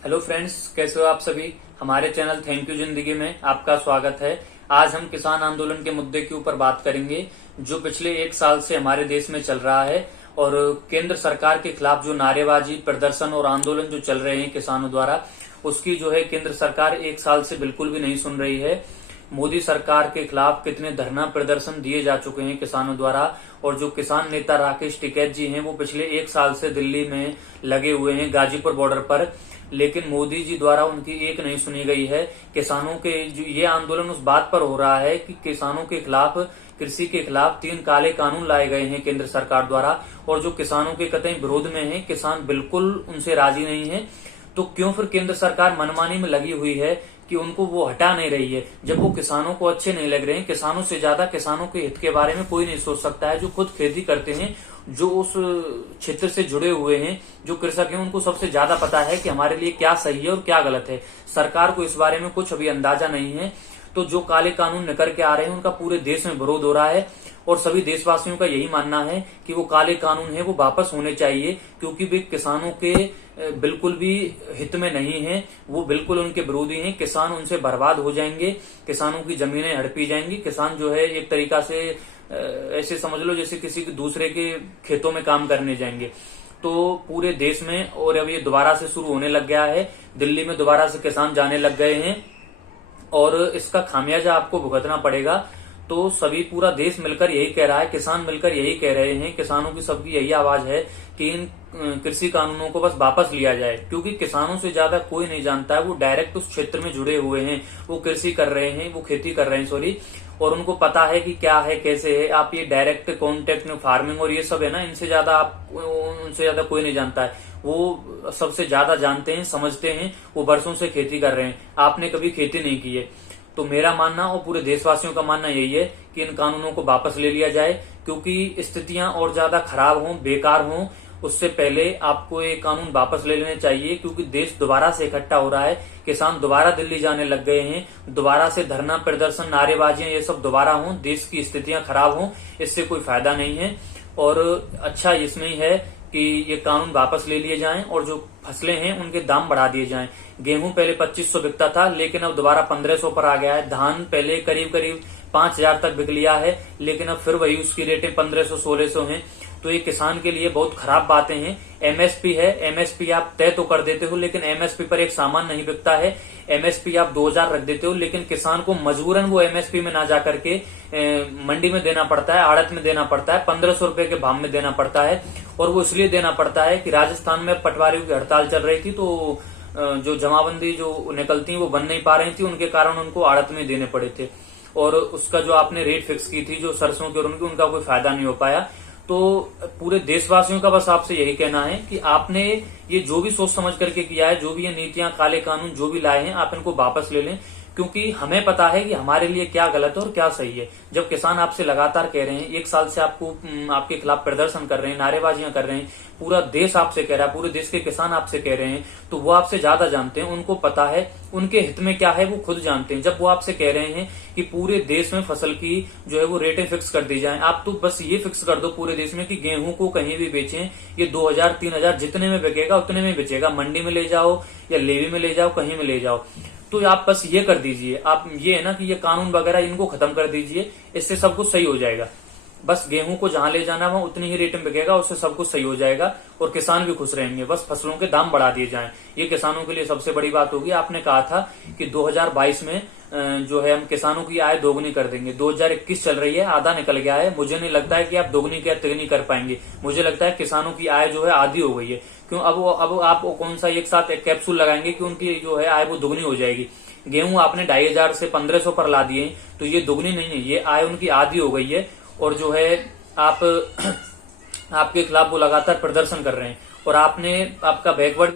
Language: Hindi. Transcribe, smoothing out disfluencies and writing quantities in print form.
हेलो फ्रेंड्स, कैसे हो आप सभी। हमारे चैनल थैंक यू जिंदगी में आपका स्वागत है। आज हम किसान आंदोलन के मुद्दे के ऊपर बात करेंगे जो पिछले एक साल से हमारे देश में चल रहा है और केंद्र सरकार के खिलाफ जो नारेबाजी, प्रदर्शन और आंदोलन जो चल रहे हैं किसानों द्वारा, उसकी जो है केंद्र सरकार एक साल से बिल्कुल भी नहीं सुन रही है। मोदी सरकार के खिलाफ कितने धरना प्रदर्शन दिए जा चुके हैं किसानों द्वारा, और जो किसान नेता राकेश टिकैत जी हैं वो पिछले एक साल से दिल्ली में लगे हुए हैं गाजीपुर बॉर्डर पर, लेकिन मोदी जी द्वारा उनकी एक नहीं सुनी गई है। किसानों के जो ये आंदोलन उस बात पर हो रहा है कि किसानों के खिलाफ, कृषि के खिलाफ 3 काले कानून लाए गए हैं केंद्र सरकार द्वारा, और जो किसानों के कतई विरोध में हैं, किसान बिल्कुल उनसे राजी नहीं है। तो क्यों फिर केंद्र सरकार मनमानी में लगी हुई है कि उनको वो हटा नहीं रही है, जब वो किसानों को अच्छे नहीं लग रहे हैं। किसानों से ज्यादा किसानों के हित के बारे में कोई नहीं सोच सकता है। जो खुद खेती करते हैं, जो उस क्षेत्र से जुड़े हुए हैं, जो कृषक हैं, उनको सबसे ज्यादा पता है कि हमारे लिए क्या सही है और क्या गलत है। सरकार को इस बारे में कुछ अभी अंदाजा नहीं है। तो जो काले कानून निकल के आ रहे हैं उनका पूरे देश में विरोध हो रहा है, और सभी देशवासियों का यही मानना है कि वो काले कानून है वो वापस होने चाहिए, क्योंकि वे किसानों के बिल्कुल भी हित में नहीं है। वो बिल्कुल उनके विरोधी हैं। किसान उनसे बर्बाद हो जाएंगे, किसानों की जमीनें हड़पी जाएंगी। किसान जो है एक तरीका से ऐसे समझ लो जैसे किसी दूसरे के खेतों में काम करने जाएंगे। तो पूरे देश में, और अब ये दोबारा से शुरू होने लग गया है, दिल्ली में दोबारा से किसान जाने लग गए हैं और इसका खामियाजा आपको भुगतना पड़ेगा। तो सभी, पूरा देश मिलकर यही कह रहा है, किसान मिलकर यही कह रहे हैं, किसानों की सबकी यही आवाज है कि इन कृषि कानूनों को बस वापस लिया जाए, क्योंकि किसानों से ज्यादा कोई नहीं जानता है। वो डायरेक्ट उस क्षेत्र में जुड़े हुए हैं, वो कृषि कर रहे हैं, वो खेती कर रहे हैं, सॉरी, और उनको पता है कि क्या है, कैसे है। आप ये डायरेक्ट कॉन्टेक्ट में फार्मिंग और ये सब है ना, इनसे ज्यादा उनसे ज्यादा कोई नहीं जानता है। वो सबसे ज्यादा जानते हैं, समझते हैं, वो वर्षों से खेती कर रहे हैं। आपने कभी खेती नहीं की है। तो मेरा मानना और पूरे देशवासियों का मानना यही है कि इन कानूनों को वापस ले लिया जाए, क्योंकि स्थितियां और ज्यादा खराब हों, बेकार हों, उससे पहले आपको ये कानून वापस ले लेने चाहिए। क्योंकि देश दोबारा से इकट्ठा हो रहा है, किसान दोबारा दिल्ली जाने लग गए हैं, दोबारा से धरना प्रदर्शन, नारेबाजियां, ये सब दोबारा हों, देश की स्थितियां खराब हों, इससे कोई फायदा नहीं है। और अच्छा इसमें ही है कि ये कानून वापस ले लिए जाएं और जो फसलें हैं उनके दाम बढ़ा दिए जाएं। गेहूं पहले 2500 बिकता था, लेकिन अब दोबारा 1500 पर आ गया है। धान पहले करीब करीब 5000 तक बिक लिया है, लेकिन अब फिर वही उसकी रेटें 1500-1600 हैं। तो ये किसान के लिए बहुत खराब बातें हैं। एमएसपी है, एमएसपी आप तय तो कर देते हो, लेकिन एमएसपी पर एक सामान नहीं बिकता है। एमएसपी आप 2000 रख देते हो, लेकिन किसान को मजबूरन वो एमएसपी में ना जाकर के मंडी में देना पड़ता है, आड़त में देना पड़ता है, 1500 रुपए के भाव में देना पड़ता है। और वो इसलिए देना पड़ता है कि राजस्थान में पटवारियों की हड़ताल चल रही थी, तो जो जमाबंदी जो निकलती वो बन नहीं पा रही थी, उनके कारण उनको आड़त में देने पड़े थे। और उसका जो आपने रेट फिक्स की थी जो सरसों के और उनकी, उनका कोई फायदा नहीं हो पाया। तो पूरे देशवासियों का बस आपसे यही कहना है कि आपने ये जो भी सोच समझ करके किया है, जो भी ये नीतियां, काले कानून जो भी लाए हैं, आप इनको वापस ले लें, क्योंकि हमें पता है कि हमारे लिए क्या गलत है और क्या सही है। जब किसान आपसे लगातार कह रहे हैं, एक साल से आपके खिलाफ प्रदर्शन कर रहे हैं, नारेबाजियां कर रहे हैं, पूरा देश आपसे कह रहा है, पूरे देश के किसान आपसे कह रहे हैं, तो वो आपसे ज्यादा जानते हैं, उनको पता है उनके हित में क्या है, वो खुद जानते हैं। जब वो आपसे कह रहे हैं कि पूरे देश में फसल की जो है वो रेटें फिक्स कर दी जाएं, आप तो बस ये फिक्स कर दो पूरे देश में कि गेहूं को कहीं भी बेचें, ये 2000-3000 जितने में बिकेगा उतने में बेचेगा। मंडी में ले जाओ या लेवी में ले जाओ, कहीं में ले जाओ, तो आप बस ये कर दीजिए। आप ये है ना कि ये कानून वगैरह इनको खत्म कर दीजिए, इससे सब कुछ सही हो जाएगा। बस गेहूं को जहां ले जाना वहां उतनी ही रेट में बिकेगा, उससे सब कुछ सही हो जाएगा और किसान भी खुश रहेंगे। बस फसलों के दाम बढ़ा दिए जाएं, ये किसानों के लिए सबसे बड़ी बात होगी। आपने कहा था कि 2022 में जो है हम किसानों की आय दोगुनी कर देंगे। 2021 चल रही है, आधा निकल गया है। मुझे नहीं लगता है कि आप दोगुनी क्या तिगुनी कर पाएंगे। मुझे लगता है किसानों की आय जो है आधी हो गई है। क्यों? अब आप कौन सा एक साथ एक कैप्सूल लगाएंगे कि उनकी जो है आय वो दोगुनी हो जाएगी। गेहूं आपने 2500 से 1500 पर ला दिए, तो ये दोगुनी नहीं है, ये आय उनकी आधी हो गई है। और जो है आप आपके खिलाफ वो लगातार प्रदर्शन कर रहे हैं, और आपने आपका बैकवर्ड